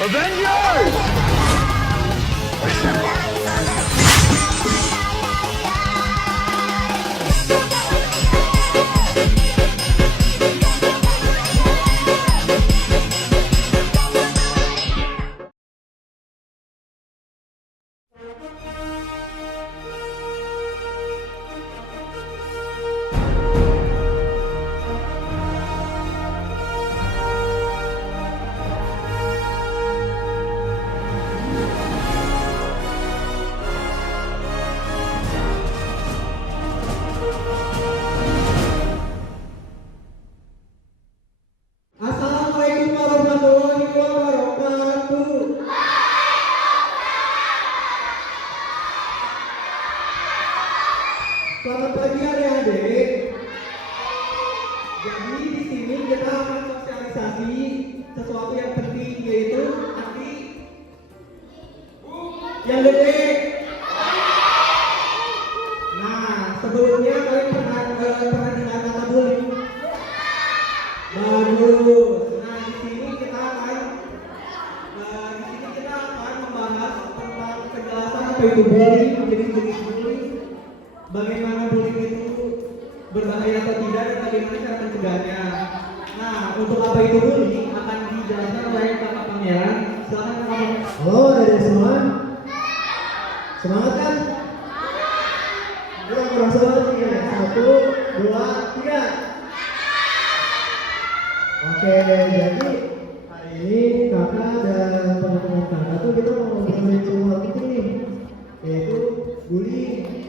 Avengers! Assalamualaikum warahmatullahi wabarakatuh. Selamat pagi adik-adik. Jadi di sini kita akan sosialisasi sesuatu yang penting, yaitu arti yang gede. Nah, sebelumnya kalian pernah dengar kata bullying? Bagus. Nah, di sini kita akan membahas tentang penjelasan apa itu bullying, jenis-jenis bullying, bagaimana bullying itu berbahaya atau tidak, dan bagaimana cara mencegahnya. Nah, untuk apa itu bullying akan dijelaskan oleh Kakak Pangeran. Silakan kamu. Halo adik semua. Semangat kan? Kurang semangat ya. 1, 2, 3. Oke, jadi hari ini kakak dan teman-teman kakak tuh kita mau ngobrolin soal hal penting nih, yaitu bullying.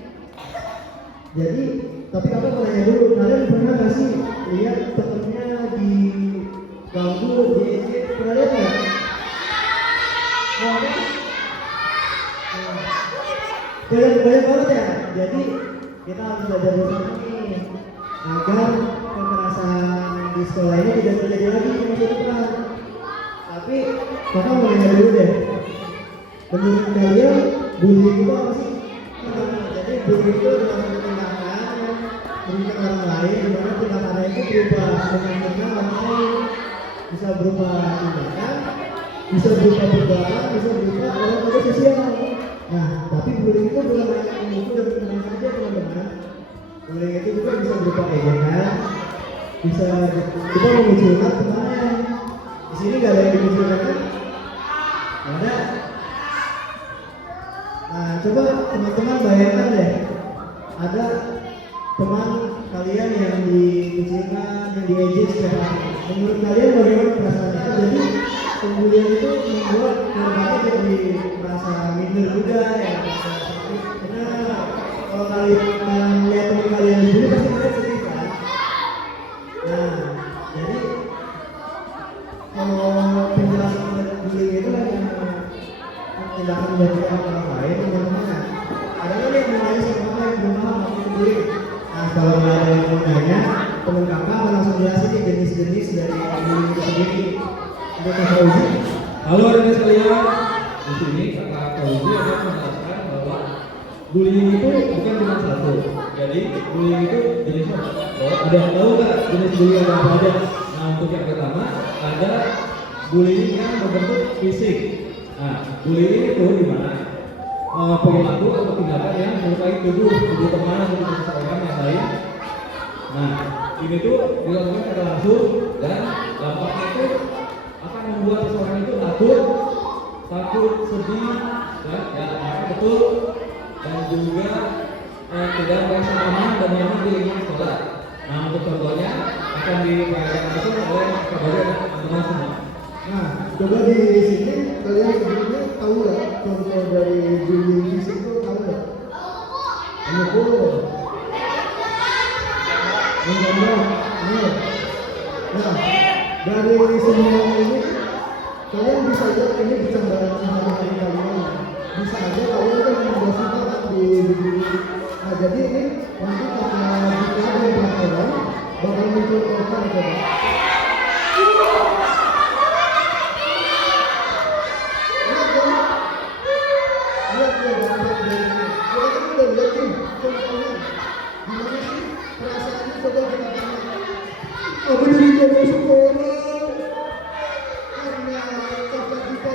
Jadi, tapi kakak mau nanya dulu, kalian pernah nggak sih lihat temennya diganggu, diejek, pernah lihat nggak? Banyak banget ya. Jadi kita harus belajar bersama nih agar kekerasan di sekolah ini tidak terjadi lagi di masa depan. Tapi kakak mau nanya dulu deh, menurut kalian bullying itu apa sih? Jadi bullying itu adalah tindakan yang merugikan orang lain, di mana tindakannya itu berupa mengancam orang lain, bisa berupa tindakan, bisa berupa perbuatan, bisa berupa olahraga sosial. Nah, tapi bullying itu bukan hanya memukul dan menang saja teman-teman. Bullying itu juga bisa berupa ejekan, bisa kita mengucilkan temannya. Di sini nggak ada yang dikucilkan kan? Ada. Nah, coba teman-teman bayangkan deh, ada teman kalian yang dikucilkan, yang diejek secara aktif. Menurut kalian bagaimana perasaannya? Jadi pembulian itu membuat korbannya jadi merasa minder juga ya. Karena kalau kalian lihat teman kalian dibully pasti kalian sedih kan? Nah, jadi kalau penjelasan tentang bullying itu hanya tindakan dari orang lain, teman-teman. Ada nggak yang mau nanya sama kakak yang belum paham apa itu bullying? Nah, kalau nggak ada yang mau nanya, teman kakak langsung jelasin nih jenis-jenis dari bullying itu sendiri. Ada Kak Fauzi. Halo adik sekalian, di sini Kakak Fauzi akan menjelaskan bahwa bullying itu bukan cuma satu. Jadi bullying itu jenisnya ada yang tahu nggak jenis bullying apa aja? Nah, untuk yang pertama ada bullying yang berbentuk fisik. Nah, bullying itu di mana perilaku atau tindakan yang melukai tubuh teman atau tubuh seseorang yang lain. Nah, ini tuh dilakukan secara langsung dan dampaknya itu akan membuat seseorang itu takut, sedih, dan betul, dan juga tidak merasa aman dan nyaman di lingkungan sekolah. Nah, untuk contohnya akan diperagakan langsung oleh kepada teman-teman semua. Nah, coba di sini kalian sebelumnya tahu nggak contoh dari bullying fisik itu tahu nggak? Memukul, menggambang, Nah, dari semua ini kalian bisa lihat ini bercandaan sama dari kalian. Bisa aja kalian kan menggosipkan di Nah, jadi ini nanti karena jika ada pelajaran bakal muncul korban coba. Lihat ya gambar dari ini. Kita kan udah lihat nih contohnya. Gimana sih perasaannya coba kita tanya. Aku jadi jago sekolah karena kakak kita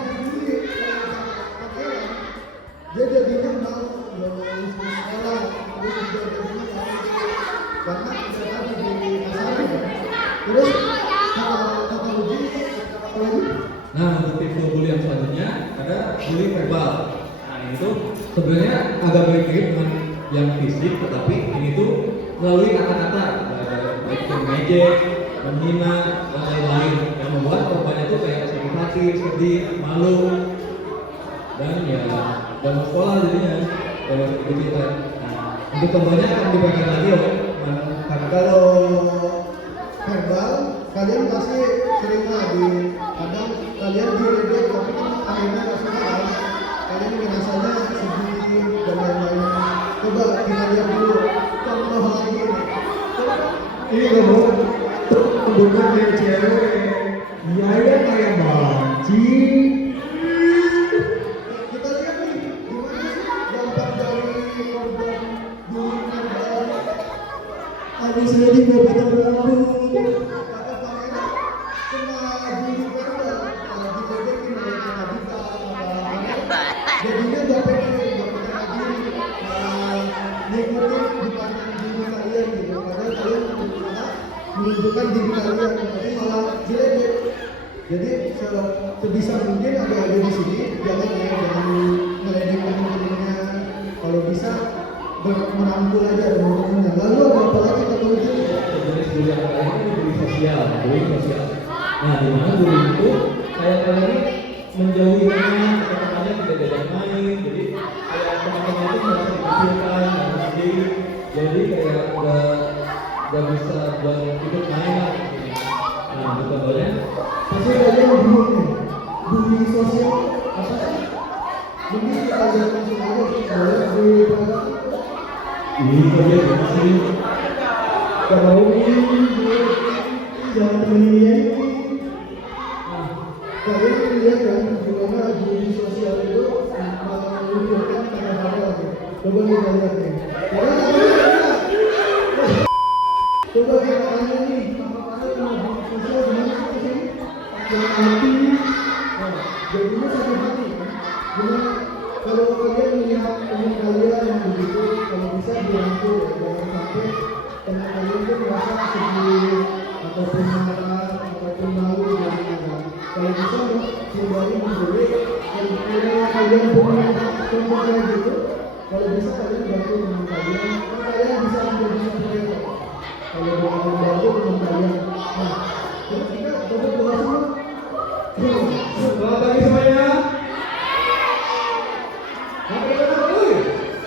Nah, untuk tipe bully yang selanjutnya ada bully verbal. Nah, ini tuh sebenarnya agak mirip dengan yang fisik, tetapi ini tuh melalui kata-kata, baik mengejek, menghina, dan lain-lain yang membuat korbannya tuh kayak sakit hati, sedih, malu, dan ya dan mau sekolah jadinya kalau begitu kita. Nah, untuk korbannya akan dipegang lagi oleh Kalau verbal, kalian pasti sering lah kadang kalian diledek tapi kan akhirnya nggak suka kan? Kalian ngerasanya sedih dan lain-lain. Coba kita lihat dulu contoh lagi. Ini loh, bukan kayak cewek, ya kayak banci. Kita lihat nih, gimana sih dampak dari korban bullying verbal. Aku sudah dibawa berlalu. Kata pangeran kena bully verbal, diledekin oleh Nadita, jadinya gak pengen lagi ngikutin di pandang diri kalian gitu. Padahal kalian berusaha menunjukkan diri kalian, tapi malah diledek. Jadi sebisa mungkin ada di sini jangan meledek teman-temannya. Kalau bisa merangkul aja teman-temannya. Lalu apa lagi kalau itu? jenis bully yang lain itu bully sosial, bullying sosial. Nah, di mana bullying itu kayak kalian ini menjauhi teman, teman-temannya tidak diajak main, jadi kayak teman-temannya itu merasa dikucilkan, merasa sedih, jadi kayak nggak bisa buat ikut main lah. Nah, untuk contohnya, Pasti ada yang bingung nih. Bullying sosial apa sih? Mungkin kita ada langsung aja boleh bully pada ini dia masih kalau ini jangan temenin kalian lihat kan gimana bullying sosial itu menunjukkan kata-kata. Coba kita lihat nih. Coba kita tanya nih, apa-apa yang bullying sosial gimana sih? Yang hati, jadinya sakit hati kan? Gimana kalau kalian melihat teman kalian yang begitu, kalau bisa dirangkul, jangan sampai teman kalian itu merasa sedih ataupun marah ataupun malu dari kalian. Kalau bisa hindari membuli dan kira kalian punya contoh kayak gitu, kalau bisa kalian bantu teman kalian, kalian bisa ambil bisa kalau mau membantu teman kalian. Nah, terus kita coba bahas dulu. selamat pagi semuanya. Sampai ketemu dulu.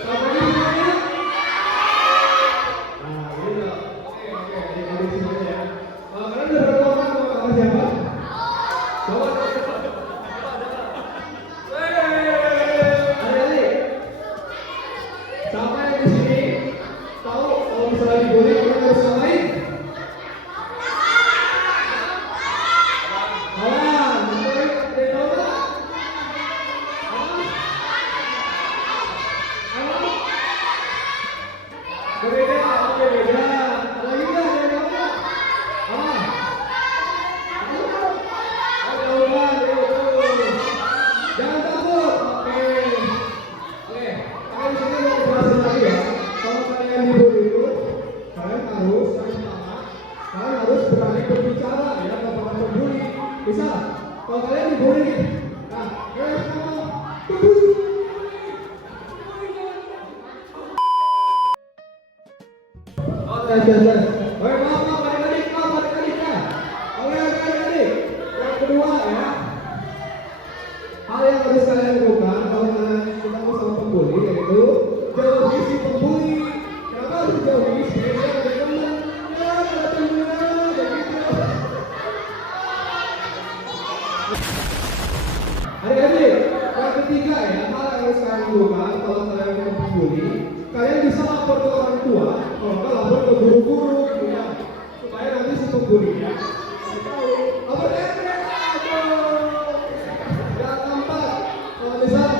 Selamat pagi semuanya. Nah, ini udah oke, adik-adik semuanya ya. Kalian udah berkelompok sama siapa? Coba. Adik-adik, siapa yang di sini tahu kalau misalnya dibully kalian harus ngapain? Kawan, betul, ada yang tahu nggak? Berbeda, oke beda. Ada lagi nggak? Ada yang tahu nggak? Ada ulang, betul. Jangan takut. Oke. Kalian sini mau jelasin lagi ya. Kalau kalian dibully itu, kalian harus yang pertama, kalian harus berani berbicara ya, nggak bakal terbully. Bisa? Kalau kalian dibully, nah, kalian sekarang Oke, maaf, adik-adik, nah. Oke, adik-adik. Yang kedua ya, hal yang harus kalian lakukan kalau kalian ketemu sama pembuli yaitu jauhi si pembuli. Kenapa harus dijauhi? Supaya dia ada teman. Ya, ada teman, begitu. Adik-adik, yang ketiga ya, hal yang harus kalian lakukan kalau kalian ketemu pembuli, kalian bisa lapor ke orang tua, kalau nggak lapor ke guru-guru, ya, supaya nanti si pembulinya tahu. Lapor ke RT, jangan tampak. Kalau misal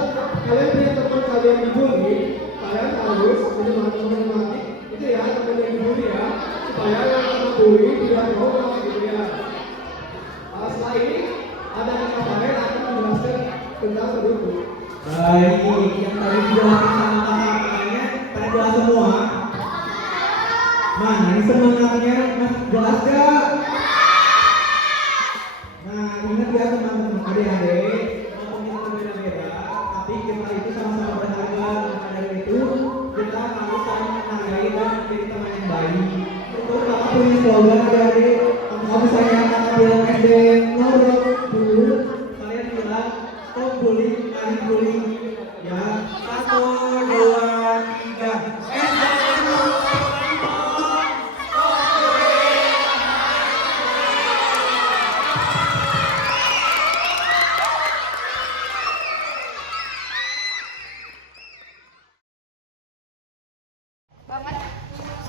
kalian punya teman kalian dibully, kalian harus menyemangati itu ya teman yang dibully ya, supaya yang kena bully tidak mau gitu ya. Setelah ini ada kakak Farel akan menjelaskan tentang penduduk. Baik, yang tadi dijelaskan sama kakak-kakaknya pada jelas semua. Nah, ini semangatnya masih jelas gak? Nah, ingat ya teman-teman, adik-adik, walaupun kita berbeda-beda, tapi kita itu sama-sama berharga. Maka dari itu, kita harus saling menghargai dan menjadi teman yang baik. Untuk kakak punya slogan adik-adik, kalau misalnya kakak bilang SD ngorok dulu, kalian bilang stop bullying, kali bullying. Ya, 1, 2, 3.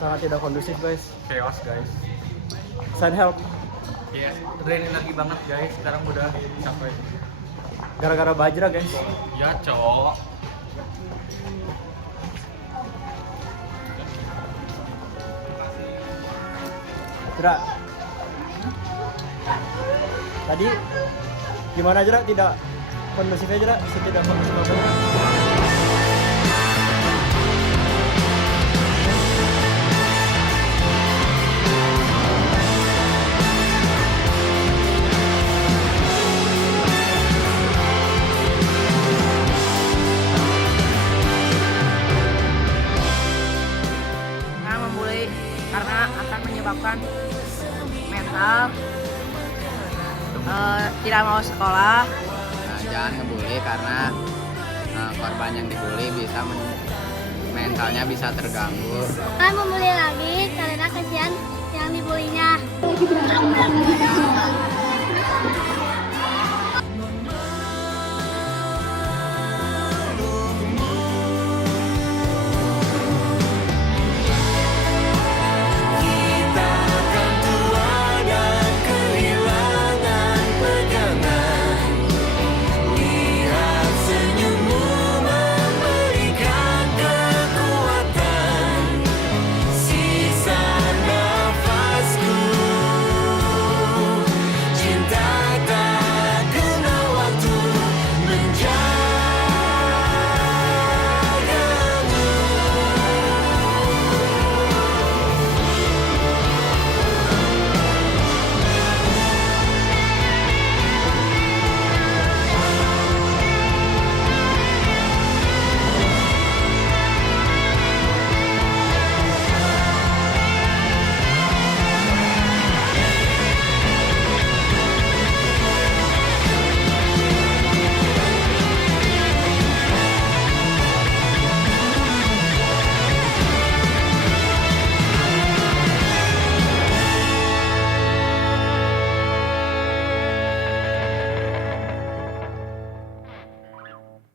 Sangat tidak kondusif guys. Chaos guys. Sign help. Yes, drain energi banget guys. Sekarang udah capek. Gara-gara Bajra guys. Ya cowok. Jera. Tadi gimana Jera? Tidak kondusifnya Jera? Setidak kondusif apa? Membuli karena akan menyebabkan mental tidak mau sekolah. Jangan ngebully karena korban yang dibully bisa mentalnya bisa terganggu. Kan membuli lagi karena kasihan yang dibulinya.